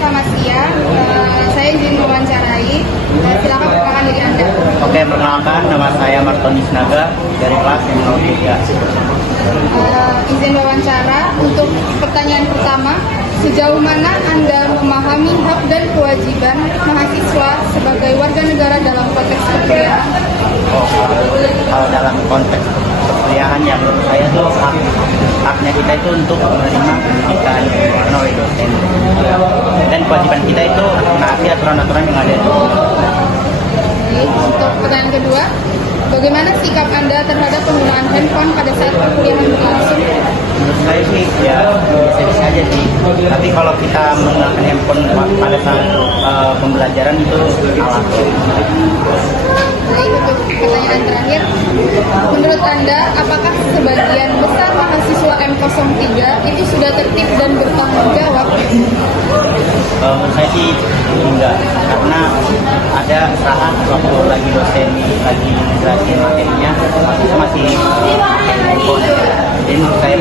selamat siang. Saya izin mewawancarai. Silakan perkenalkan diri Anda. Oke, perkenalkan nama saya Martonis Naga dari kelas M03. Izin wawancara untuk pertanyaan pertama. Sejauh mana Anda memahami hak dan kewajiban mahasiswa sebagai warga negara dalam konteks perkuliahan? Kalau dalam konteks perkuliahan yang menurut saya tuh haknya kita itu untuk menerima pendidikan oleh dosen, dan kewajiban kita itu menaati aturan-aturan yang ada. Untuk pertanyaan kedua, bagaimana sikap Anda terhadap penggunaan handphone pada saat perkuliahan berlangsung? Menurut saya sih ya bisa aja sih, tapi kalau kita menggunakan handphone pada saat pembelajaran itu salah. Baik, untuk pertanyaan terakhir, menurut Anda, apakah sebagian besar mahasiswa M03 itu sudah tertib dan bertanggung jawab? Menurut saya sih enggak, karena ada saat waktu lagi dosen lagi jelasin materinya masih pakai handphone. Jadi menurut saya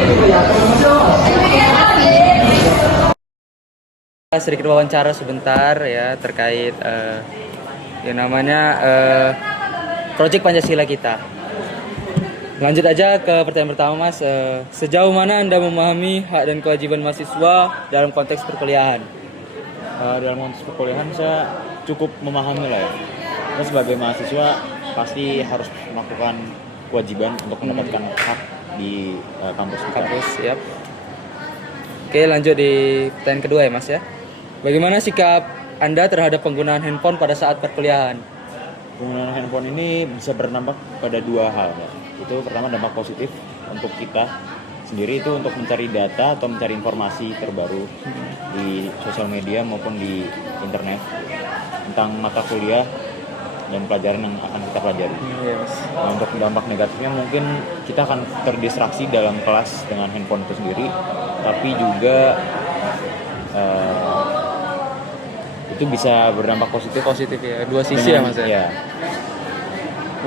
sedikit wawancara sebentar ya terkait yang namanya proyek Pancasila kita. Lanjut aja ke pertanyaan pertama, Mas. Sejauh mana Anda memahami hak dan kewajiban mahasiswa dalam konteks perkuliahan? Dalam konteks perkuliahan saya cukup memahami lah ya. Kita sebagai mahasiswa pasti harus melakukan kewajiban untuk mendapatkan hak di kampus kita. Siap. Oke, lanjut di pertanyaan kedua ya, Mas ya. Bagaimana sikap Anda terhadap penggunaan handphone pada saat perkuliahan? Penggunaan handphone ini bisa berdampak pada dua hal ya. Itu pertama dampak positif untuk kita sendiri, itu untuk mencari data atau mencari informasi terbaru di sosial media maupun di internet tentang mata kuliah dan pelajaran yang akan kita pelajari. Yes. Nah, untuk dampak negatifnya mungkin kita akan terdistraksi dalam kelas dengan handphone itu sendiri, tapi juga itu bisa berdampak positif Ya, dua sisi ya, Mas ya. Ya.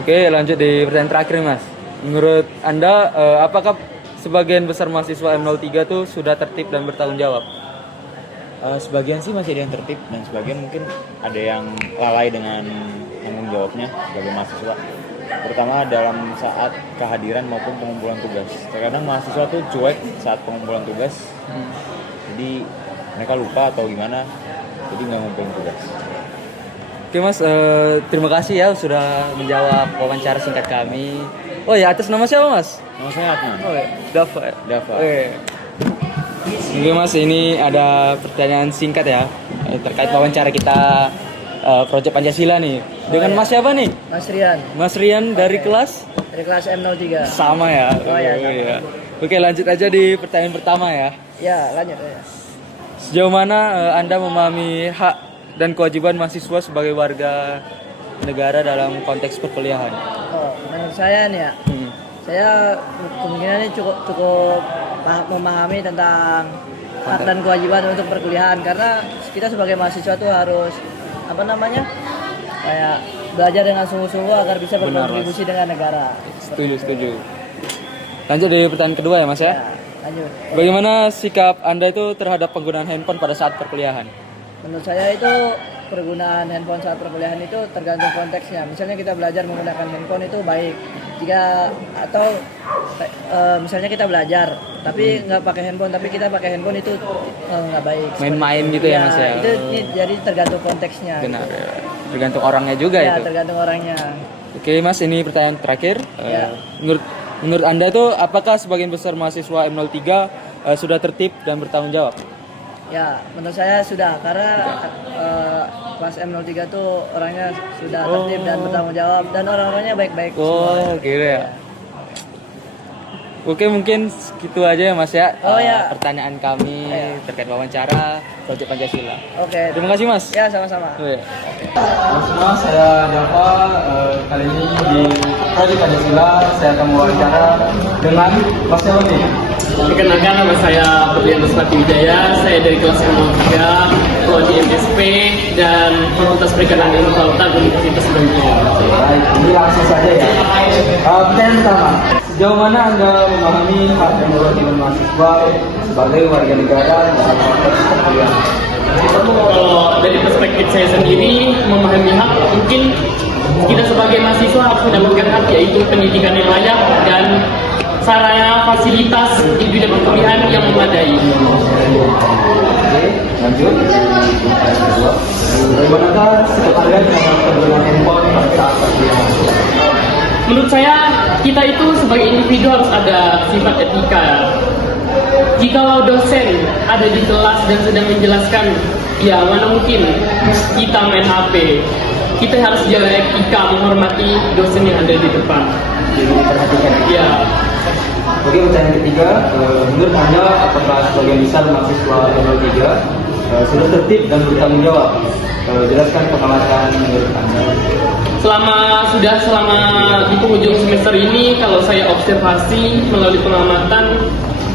Oke, lanjut di pertanyaan terakhir nih, Mas. Menurut Anda, apakah sebagian besar mahasiswa M03 tuh sudah tertib dan bertanggung jawab? Sebagian sih masih ada yang tertib dan sebagian mungkin ada yang lalai dengan tanggung jawabnya sebagai mahasiswa, terutama dalam saat kehadiran maupun pengumpulan tugas. Terkadang mahasiswa tuh cuek saat pengumpulan tugas, jadi mereka lupa atau gimana, jadi nggak ngumpulin tugas. Oke, Mas, terima kasih ya sudah menjawab wawancara singkat kami. Oh ya, atas nama siapa, Mas? Nama saya Adnan. Oh ya, Dava. Dava. Oke, Mas, ini ada pertanyaan singkat ya terkait wawancara kita proyek Pancasila nih. Dengan Mas siapa nih? Mas Rian. Mas Rian dari kelas? Dari kelas M03. Sama ya. Oh ya, sama. Iya. Oke, lanjut aja di pertanyaan pertama ya. Ya, lanjut ya. Sejauh mana Anda memahami hak dan kewajiban mahasiswa sebagai warga negara dalam konteks perkuliahan? Oh, menurut saya nih ya, saya kemungkinan ini cukup memahami tentang hak dan kewajiban untuk perkuliahan, karena kita sebagai mahasiswa tuh harus kayak belajar dengan sungguh-sungguh agar bisa berkontribusi dengan negara. Setuju. Lanjut di pertanyaan kedua ya, Mas ya. Lanjut. Bagaimana sikap Anda itu terhadap penggunaan handphone pada saat perkuliahan? Menurut saya itu penggunaan handphone saat perkuliahan itu tergantung konteksnya. Misalnya kita belajar menggunakan handphone itu baik. Misalnya kita belajar tapi nggak pakai handphone, tapi kita pakai handphone itu nggak baik. Main-main gitu ya, Mas ya. Ini jadi tergantung konteksnya. Benar ya. Tergantung orangnya juga Ya, itu. tergantung orangnya. Oke, Mas, ini pertanyaan terakhir. Ya. Menurut Anda itu apakah sebagian besar mahasiswa M03 sudah tertib dan bertanggung jawab? Ya, menurut saya sudah, karena kelas M03 tuh orangnya sudah tertib dan bertanggung jawab, dan orang-orangnya baik-baik. Oh, gitu ya. Oke, mungkin segitu aja ya, Mas ya. Oh, ya. Pertanyaan kami terkait wawancara proyek Pancasila. Oke. Terima kasih, Mas. Ya, sama-sama. Oh, ya. Halo semua, saya Dava. Kali ini di proyek Pancasila saya akan mewawancara dengan Mas siapa nih? Perkenalkan, nama saya Berlian Rusmati Wijaya. Saya dari kelas M03, prodi MSP dan Fakultas Perikanan Ilmu Kelautan Universitas Brawijaya. Baik, ini langsung saja ya. Pertanyaan pertama, sejauh mana Anda memahami hak dan kewajiban mahasiswa sebagai warga negara dalam konteks perkuliahan? perspektif saya sendiri memahami hak, mungkin kita sebagai mahasiswa harus mendapatkan hak, yaitu pendidikan yang layak dan sarana fasilitas di dunia perkuliahan yang memadai. Lanjut. Bagaimanakah sikap Anda terhadap penggunaan handphone pada saat perkuliahan? Menurut saya, kita itu sebagai individu harus ada sifat etika. Jikalau dosen ada di kelas dan sedang menjelaskan, ya mana mungkin kita main HP. Kita harus jaga etika, menghormati dosen yang ada di depan. Jadi diperhatikan. Ya, Oke, pertanyaan ketiga, menurut Anda apakah sebagian besar mahasiswa M3 sudah tertib dan bertanggung jawab? Jelaskan pengamatan menurut Anda. selama di penghujung semester ini, kalau saya observasi melalui pengamatan,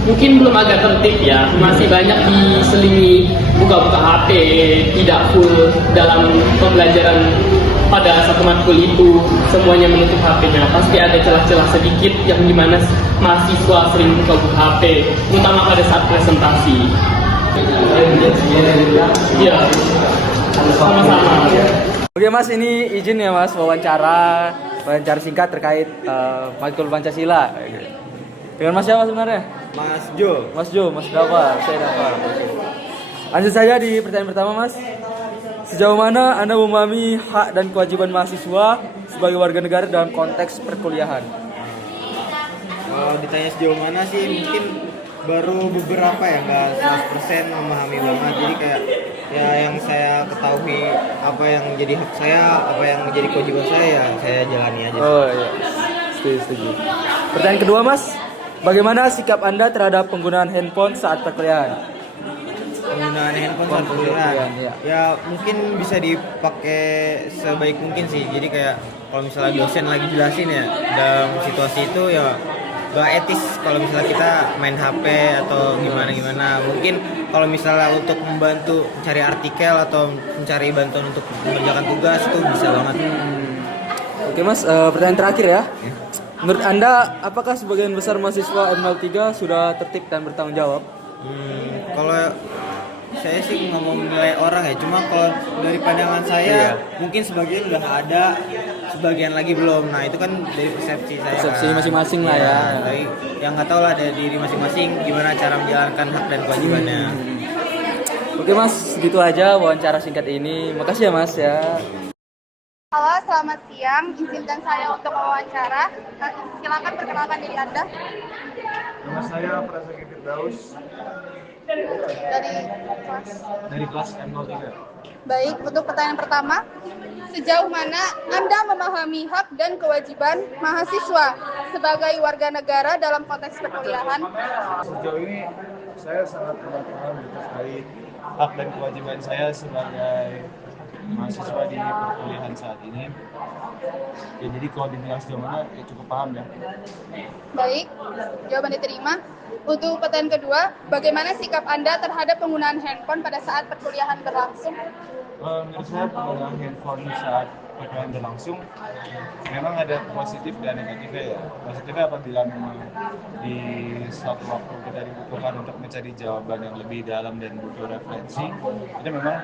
mungkin belum agak tertib ya, masih banyak diselingi buka-buka HP, tidak full dalam pembelajaran. Pada satu matkul itu semuanya menutup HP-nya. Pasti ada celah-celah sedikit yang dimana mahasiswa sering buka-buka HP, terutama pada saat presentasi. Iya, sama-sama. Oke Mas, ini izin ya Mas wawancara singkat terkait matkul Pancasila. Dengan Mas siapa sebenarnya? Mas Jo. Mas Jo, Mas Dava, saya Dava. Lanjut saja di pertanyaan pertama Mas. Sejauh mana Anda memahami hak dan kewajiban mahasiswa sebagai warga negara dalam konteks perkuliahan? Kalau ditanya sejauh mana sih, mungkin baru beberapa ya, nggak 100% memahami banget. Jadi kayak ya yang saya ketahui, apa yang menjadi hak saya, apa yang menjadi kewajiban saya, ya saya jalani aja. Oh iya, setuju. Pertanyaan kedua Mas, bagaimana sikap Anda terhadap penggunaan handphone saat perkuliahan? Penggunaan handphone saat perkuliahan, iya. ya mungkin bisa dipakai sebaik mungkin sih. Jadi kayak kalau misalnya dosen lagi jelasin ya, dalam situasi itu ya gak etis kalau misalnya kita main HP atau gimana. Mungkin kalau misalnya untuk membantu mencari artikel atau mencari bantuan untuk mengerjakan tugas itu bisa banget. Oke Mas, pertanyaan terakhir ya. Menurut Anda, apakah sebagian besar mahasiswa M03 sudah tertib dan bertanggung jawab? Kalau saya sih nggak mau menilai orang ya, cuma kalau dari pandangan saya mungkin sebagian udah ada, sebagian lagi belum. Nah itu kan dari persepsi saya. Persepsi kan. masing-masing lah ya. Tapi yang nggak tahu lah dari diri masing-masing gimana cara menjalankan hak dan kewajibannya. Oke Mas, gitu aja wawancara singkat ini. Makasih ya Mas ya. Halo, selamat siang. Izinkan saya untuk wawancara. Silakan perkenalkan diri Anda. Nama saya Prasagi Firdaus Dari kelas M03. Baik, untuk pertanyaan pertama, sejauh mana Anda memahami hak dan kewajiban mahasiswa sebagai warga negara dalam konteks perkuliahan? Sejauh ini saya sangat paham terkait hak dan kewajiban saya sebagai mahasiswa di perkuliahan saat ini. Ya, jadi kalau dibilang sejauh mana ya cukup paham ya. Baik, jawaban diterima. Untuk pertanyaan kedua, bagaimana sikap Anda terhadap penggunaan handphone pada saat perkuliahan berlangsung? Menurut saya penggunaan handphone saat perkuliahan berlangsung memang ada positif dan negatifnya ya. Positifnya apabila memang di suatu waktu kita dibutuhkan untuk mencari jawaban yang lebih dalam dan butuh referensi, itu memang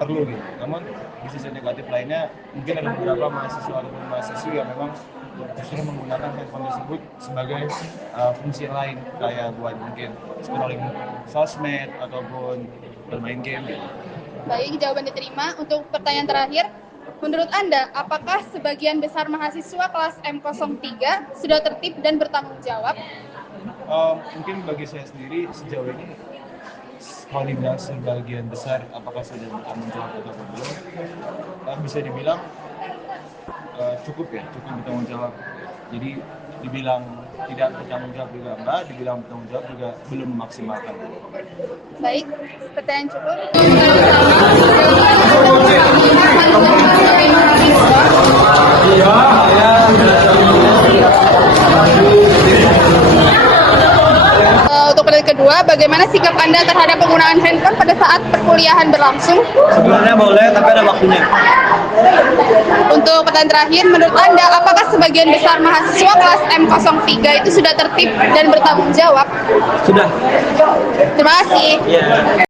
perlu gitu. Namun di sisi negatif lainnya mungkin ada beberapa mahasiswa ataupun mahasiswi yang memang justru menggunakan handphone tersebut sebagai fungsi lain, kayak buat mungkin scrolling sosmed ataupun bermain game gitu. Baik, jawaban diterima. Untuk pertanyaan terakhir, menurut Anda, apakah sebagian besar mahasiswa kelas M03 sudah tertib dan bertanggung jawab? Mungkin bagi saya sendiri sejauh ini, kalau dibilang sebagian besar apakah sudah bertanggung jawab atau belum, bisa dibilang cukup bertanggung jawab. Jadi dibilang tidak bertanggung jawab juga enggak, dibilang bertanggung jawab juga belum memaksimalkan. Baik, pertanyaan cukup. Untuk pertanyaan kedua, bagaimana sikap Anda terhadap penggunaan handphone pada saat perkuliahan berlangsung? Sebenarnya boleh, tapi ada waktunya. Untuk pertanyaan terakhir, menurut Anda, apakah sebagian besar mahasiswa kelas M03 itu sudah tertib dan bertanggung jawab? Sudah. Terima kasih.